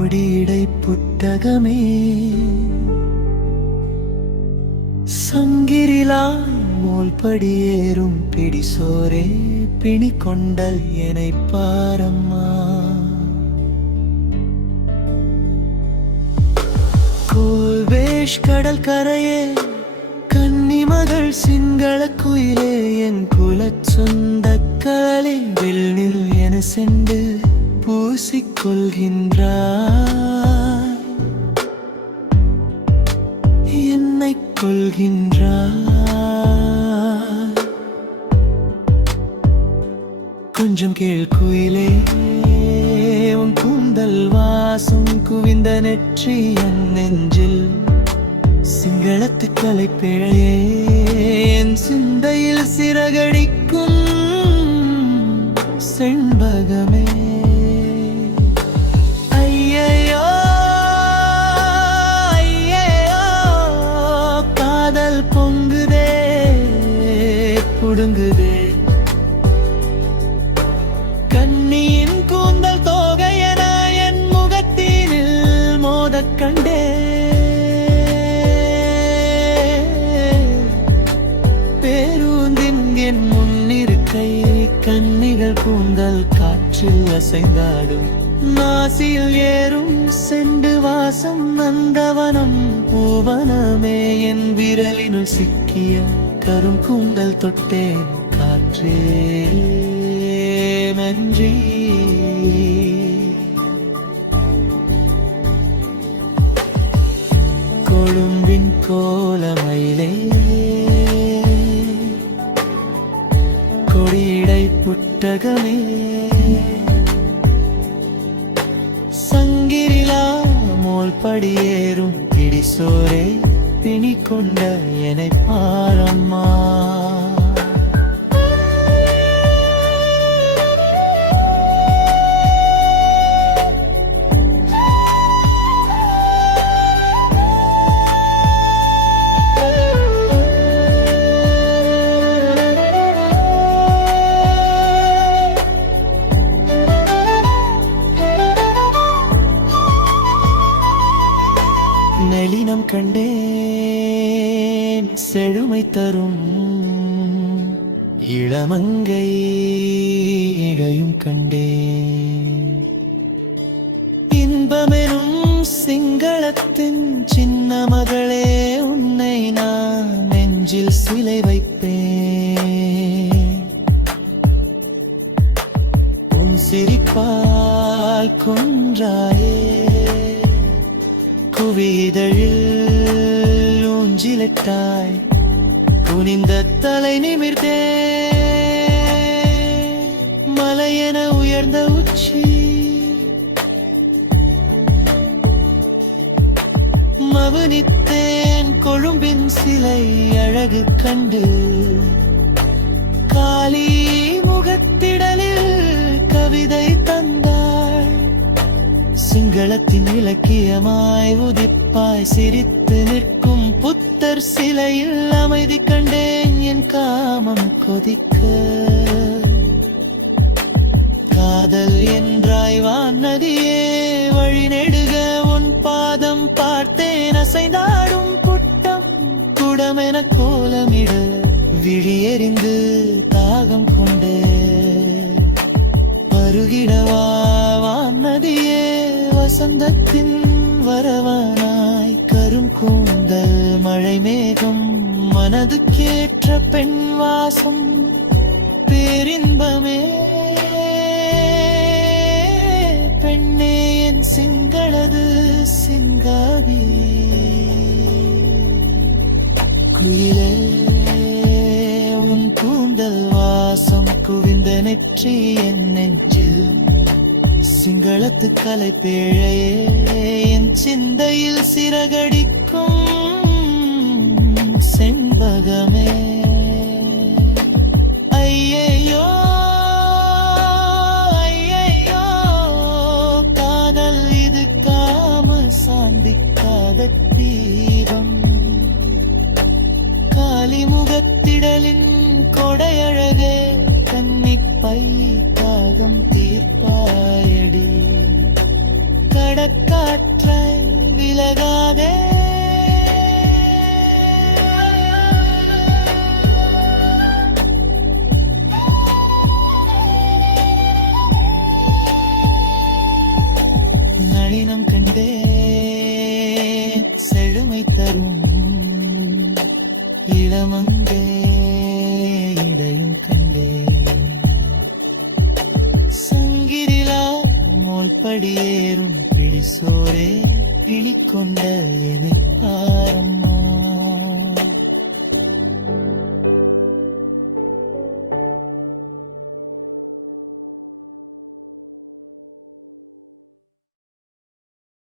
கொடியிடை புத்தகமே சங்கிரிலாய் மோல் படியேறும் பிடிசோரே பிணி கொண்டல் என்னை பாரம்மா. கோல்வேஷ் கடல் கரையே கன்னிமகள் சிங்கள குயிலே என் குலச் சொந்த காலே வெள்ளில் என சென்று பூசிக்கொள்கின்றாய் என்னை கொள்கின்றாய். கொஞ்சம் கேள் குயிலே உன் கூந்தல் வாசம் குவிந்த நெற்றி என் நெஞ்சில் சிங்களத்து கலை பிழையே என் சிந்தையில் சிறகடிக்கும் செண்பகமே. ஐயையோ ஐயையோ காதல் பொங்குதே புடுங்குதே கண்ணியின் கூந்தல் தோகையென என் முகத்தினில் மோதக் கண்டே. என் முன்னிருக்கை கண்ணிகள் கூந்தல் காற்றில் அசைந்தாடும் நாசியில் ஏறும் செண்டு வாசம் நந்தவனம் பூவனமே என் விரலினுள் சிக்கிய கரும் கூந்தல் தொட்டேன் காற்றே நன்றி. கொழும்பின் கோலமயிலே கொடியிடை புத்தகமே சங்கிரிலா மோல் படியேறும் பிடிசோரே பிணி கொண்ட என்னை பாரம்மா. நளினம் கண்டேன் செழுமை தரும் இளமங்கை இழையும் கண்டேன் இன்பமெனும் சிங்களத்தின் சின்ன மகளே உன்னை நான் நெஞ்சில் சிலை வைப்பேன். உன் சிரிப்பால் கொன்றாயே குவிதழில் ஊஞ்சிலட்டாய் குனிந்த தலை நிமிர்த்தே மலையென உயர்ந்த உச்சி மவனித்தேன் கொழும்பின் சிலை அழகு கண்டு காலி முகத்திடலில் கவிதை தந்தாள் சிங்களத்தின் இலக்கியமாய் உதிப்பாய் சிரித்து நிற்கும் புத்தர் சிலையில் அமைதி கண்டேன் என் காமம் கொதிக்க. காதல் என்றாய் வானதியே வழி நெடுக உன் பாதம் பார்த்தேன் அசைந்தாடும் புட்டம் குடமென கோலமிட விழியெறிந்து தாகம் கொண்டு வருகிடவா வானதியே வசந்தத்தின் வரவானாய் கரும் கூந்தல் மழை மேகம் மனதுக்கேற்ற பெண் வாசம் பேரின்பமே. பெண்ணே என் சிங்களது சிங்காதி குயிலே உன் கூந்தல் வாசம் குவிந்த நெற்றி என் நெஞ்சில் சிங்களத்து கலை பேழையே என் சிந்தையில் சிறகடிக்கும் செண்பகமே. ஐயையோ ஐயையோ காதல் இது காம சாந்திக்காத தீபம் காலிமுகத்திடலின் கொடையழகே கன்னிப்பை தாகம் தீர்ப்பாயடி கடக்க உள்ளம் கண்டே செழுமை தரும் இளமந்தே இடையும் கண்டே சங்கிரிலா மோள்படியேறும் பிடிசோரே பிடிக்கொண்ட எனக்காரம்மா